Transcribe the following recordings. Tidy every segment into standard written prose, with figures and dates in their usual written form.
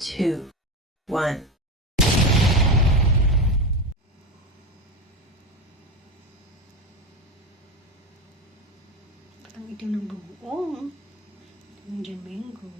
2, 1. Ang itim ng bagoong. Nandiyan mango.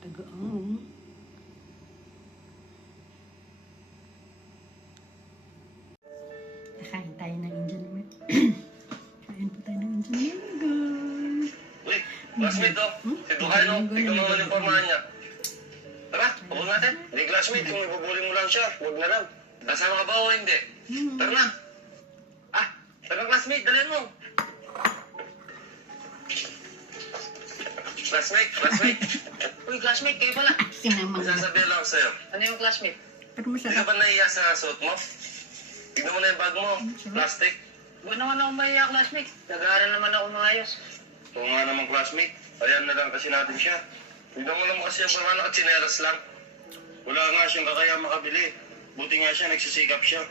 Tagaong. Nakain tayo ng Indian mango. Kain po tayo ng Indian mango. Uy, classmate oh. Si Duhano, ikaw naman yung formahan niya. Tara, huwag natin. Hindi classmate, kung ibubuli mo lang siya, huwag na lang. Kasama ka ba o hindi? Tara na. Tara classmate, dalhin mo. Classmate. Uy, classmate, kayo pala. Sinamang na. Masasabihan lang ako sa'yo. Ano yung classmate? Pero Hindi ka masarap. ba nahiya sa suot mo? Tignan mo na yung bag mo. Plastic. Buwan naman ako mahiya, classmate. Nag-aaral naman ako maayos. Oo nga naman classmate. Ayan na lang kasi natin siya. Tignan mo naman kasi yung mga nakatsineras lang. Wala nga siyang kakaya makabili. Buti nga siya, nagsisikap siya.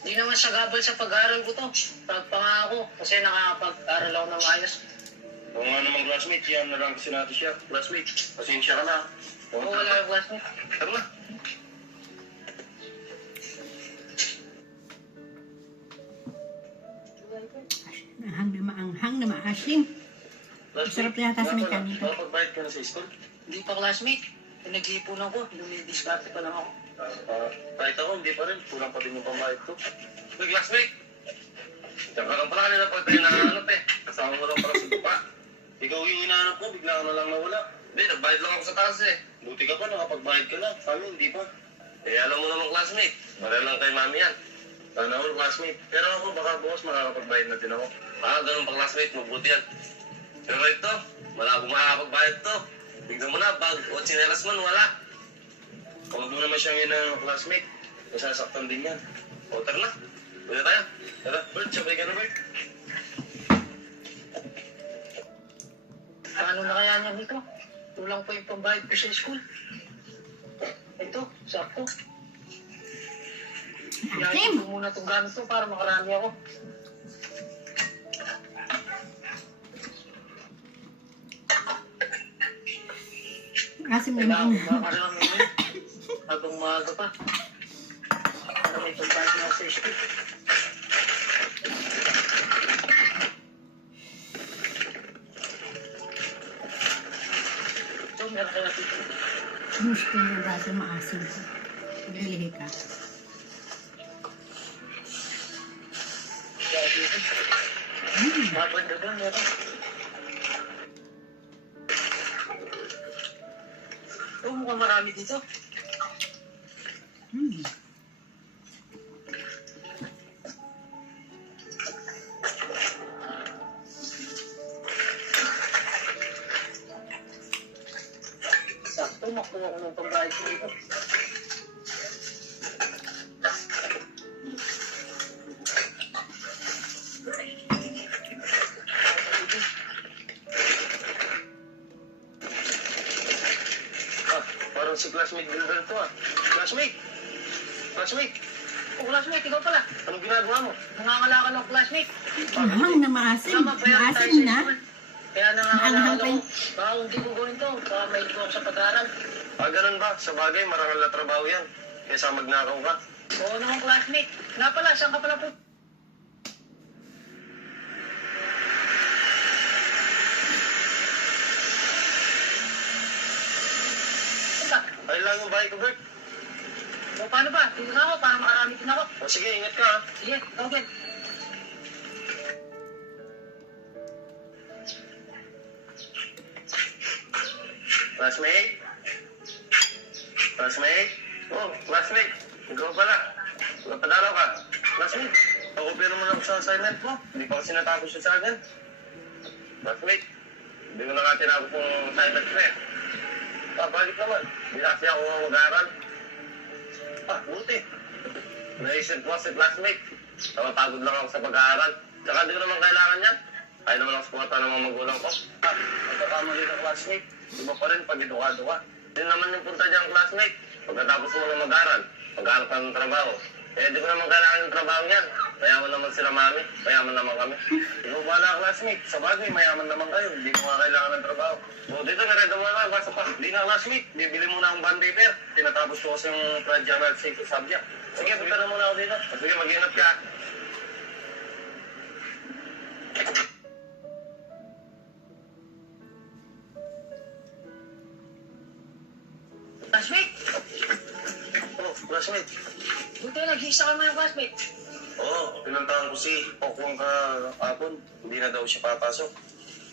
Di naman sa gabal sa pag-aaral ko to. Pagpangako kasi nakakapag-aaral ako ng maayos. Oo nga naman classmate, yan na lang kasi natin siya. Classmate, pasensya ka na. Oo, wala yung classmate. Tara na. Maanghang na maasim. Masarap yata sa may kanin to. Nakapagbayad ka na sa school? Hindi pa classmate. Pinag-iipon ako. Lumidiskarte pa lang ako. Kahit ako, hindi pa rin. Kulang pa din yung pambayad ko. Uy, classmate! Diyan ka lang pala kanina pag tayo nahanap eh. Kasama mo lang para sa dupa. Ikaw yung hinahanap ko, bigla ka na lang nawala. Hindi, nagbayad lang ako sa taas eh. Buti ka pa, nakapagbayad ka na. Kami, hindi pa. Eh, alam mo naman classmate. Wala lang kay mami yan. Sana all classmate. Pero ako, baka bukas makakapagbayad na din ako. Ganun pa classmate, mabuti yan. Pero ito, malabo makakapagbayad to. Tignan mo na, bag o tsinelas man, wala. Kung doon naman siyang yun ng classmate, masasaktan din yan. O, tara na. Pwede tayo. Tara, Bert, sabay ka na, Bert. Paano na kaya niya dito? Kulang pa yung pambayad ko sa school. Ito, sakto. Yayin ko muna itong gamit ko para makarami ako. Asim na Kailangan ko maanghang. makarami yun. Habang maaga pa. Para may pambayad na ako sa school. Ito, meron kaya dito. Gusto yung rasa maasim ko. Lilihi ka. Kaya dito. Mabanda doon, meron. Ito, mukhang marami dito. Sakto, makuha ko ng pambayad ko dito. Parang si classmate Gilbert to Classmate! Classmate! Oh, classmate, ikaw pala. Anong ginagawa mo? Nangangalakal ako, classmate. Anghang na maasim. Tama, bayaran tayo Maasim sa na. school. Kaya Maanghang nangangalakal pa ako. yun. Baka hindi ko gawin to. Baka may ito ako sa pag-aaral. Ganun ba? Sa bagay, marangal na trabaho yan. Kaysa magnakaw ka. Oo naman, classmate. Nga pala, saan ka pala po? Ay lang yung bahay ko, Bert. O paano ba? Dito na ako para makarami din ako. O sige, ingat ka Sige, ikaw din. Classmate? Classmate? Oh, classmate. Ikaw pala. Napadalaw ka. Classmate, pakupiro mo lang sa assignment mo. Hindi pa kasi natapos yung sa akin. Classmate, hindi ko na nga tinapos yung assignment ko eh. Bakit naman? Hindi na kasi ako mag-aaral. Buti. Naisip ko si classmate. Napapagod lang ako sa pag-aaral. Tsaka hindi ko naman kailangan yan. Kaya naman ako sumata ng mga magulang ko. Nagkakamali ng classmate. Iba pa rin pag edukado ka. Yun naman yung punta niyang classmate. Pagkatapos mo na mag-aaral, mag-aaral ka ng trabaho. Eh, di ko naman kailangan ng trabaho yan. Mayaman naman sila mami. Mayaman naman kami. Ikaw bala classmate. Sa bagay, mayaman naman kayo. Hindi mo nga kailangan ng trabaho. O dito, merenda mo na. Basta pa. Hindi na classmate. Bibili mo na akong band paper. Tinatapos ko kasi yung project safety subject. Sige, punta na muna ako dito. Sige, mag-ingat ka. Classmate, Oh, classmate. buti nag-iisa ka mo yung classmate. Oo, pinuntahan ko si Pokwang kahapon. Hindi na daw siya papasok.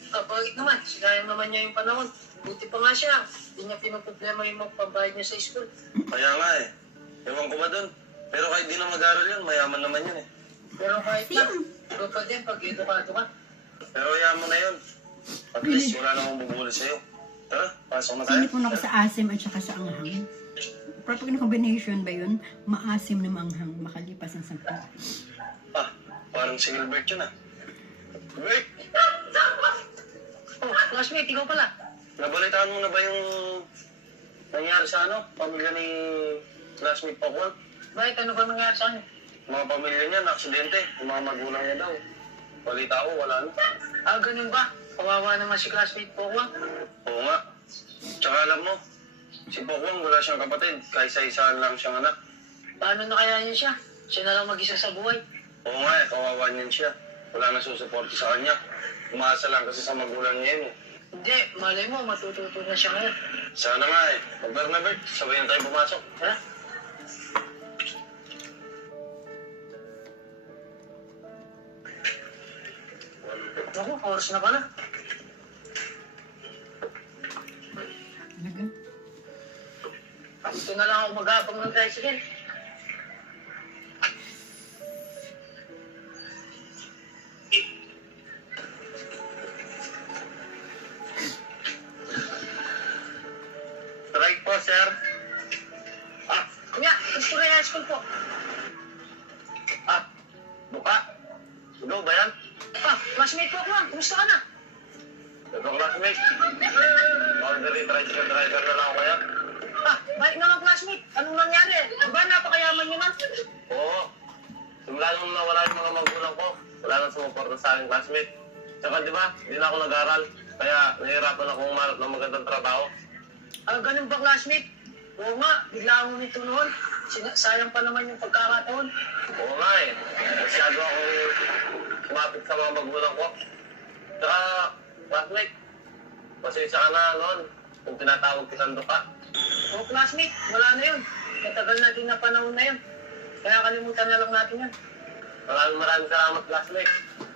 Bakit naman? Sinayang naman niya yung panahon. Buti pa nga siya. Hindi niya pinoproblema yung magpabayad niya sa school. Kaya nga eh. Ewan ko ba dun? Pero kahit di na mag-aral yun, mayaman naman yun eh. Pero kahit na, ikaw pa din pag edukado ka. Pero hayaan mo na yun. At least wala namang bubuli sa'yo. Tara, pasok na tayo. Sinipon ako sa asim at saka sa anghang. Proper na combination ba yun? Maasim na manghang, makalipas ang 10. Ah, parang si Gilbert yun ah. Gilbert, Oh, classmate, ikaw pala. nabalitaan mo na ba yung nangyari sa pamilya ni classmate Pokwang? Bakit ano ba nangyari sa akin? Mga pamilya niya, na-aksidente. Yung mga magulang niya daw. Balita ko, wala na. Ganun ba? Kawawa naman si classmate po ko. Oo nga. Tsaka alam mo, si Pokwang wala siyang kapatid. Kaisa-isaan lang siyang anak. Paano na kaya niya siya? Siya na lang mag-isa sa buhay. Oo nga kawawa niyan siya. Wala na susuporte sa kanya. Umaasa lang kasi sa magulang niya yun eh. Hindi, malay mo, matututo na siya ngayon. Sana nga eh. Bernabert, sabayan tayo pumasok. Ha? Ako, oras na pala. Talaga? Dito na lang ako mag-abang ng tricycle. Strike po, sir. Kuya, gusto na high school po. Buka. Ikaw ba yan? Classmate po ako lang. Kumusta ka na? Ito, classmate. Orderly tricycle driver na lang ako yan. Balik naman classmate. Anong nangyari? Aba, napakayaman niyo man. Oo. Simula nung nawala yung mga magulang ko, wala nang sumuporta sa akin, classmate. Tsaka di ba, hindi na ako nag-aral. Kaya nahihirapan akong umanap ng magandang trabaho. Ganun ba classmate? Oo nga, bigla akong nito noon. Sayang pa naman yung pagkakataon. Oo nga eh. Masyado akong kumapit sa mga magulang ko. Tsaka, classmate, pasensya ka na noon kung tinatawag kitang duka. Oo classmate, wala na yun. Matagal na din na panahon na yun. Kaya kalimutan na lang natin yan. Maraming salamat, classmate.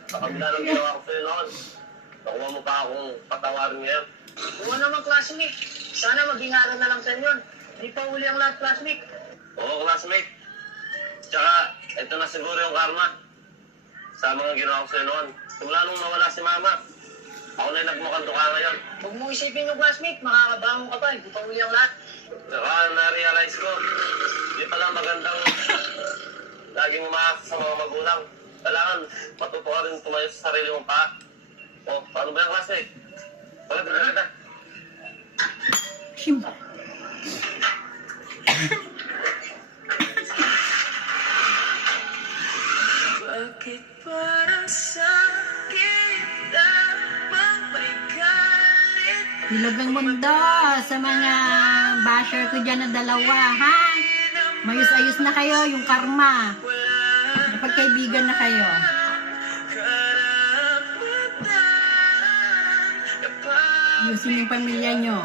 Sa kabila ng ginawa ko sa'yo noon, nakuha mo pa akong patawarin ngayon. Oo naman classmate. Sana mag-ingaran na lang sa inyo. Hindi pa uli ang lahat classmate. Oo, classmate. Tsaka, ito na siguro yung karma sa mga ginawa ko sa'yo noon. Simula nung nawala si mama, ako na yung nagmukhang duka ngayon. Huwag mong isipin yung classmate, makakabangon ka pa. Hindi pa uli ang lahat. Tsaka, na-realize ko, hindi pala magandang laging umaasa sa mga magulang. Kailangan matuto ka rin tumayo sa sarili mong paa. O, paano ba yung classmate? Bakit na kita? Shim. Bakit parang sakit habang may galit? Hilagang mundo sa mga basher ko dyan na dalawa, ha? Mayus-ayos na kayo, yung karma. Napagkaibigan na kayo. Ayusin yung pamilya nyo.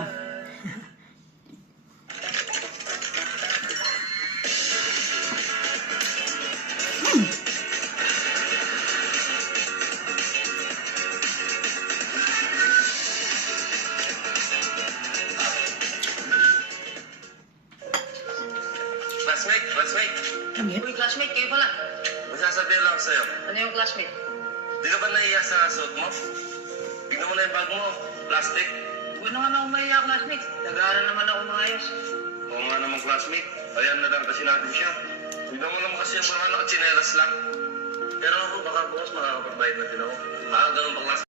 Classmate, Uy classmate, kayo pala. masasabihin lang sa'yo. Ano yung classmate? Di ka ba nahiya sa suot mo? Tignan mo na yung bag mo, plastic. Huwag naman ako mahiya classmate. Nag-aaral naman ako maayos. Oo nga naman, classmate. Ayan na lang kasi natin siya. Tignan mo naman kasi yung mga nakatsinelas lang. Pero ako, baka bukas makakapagbayad na din ako. Ganun ba, classmate?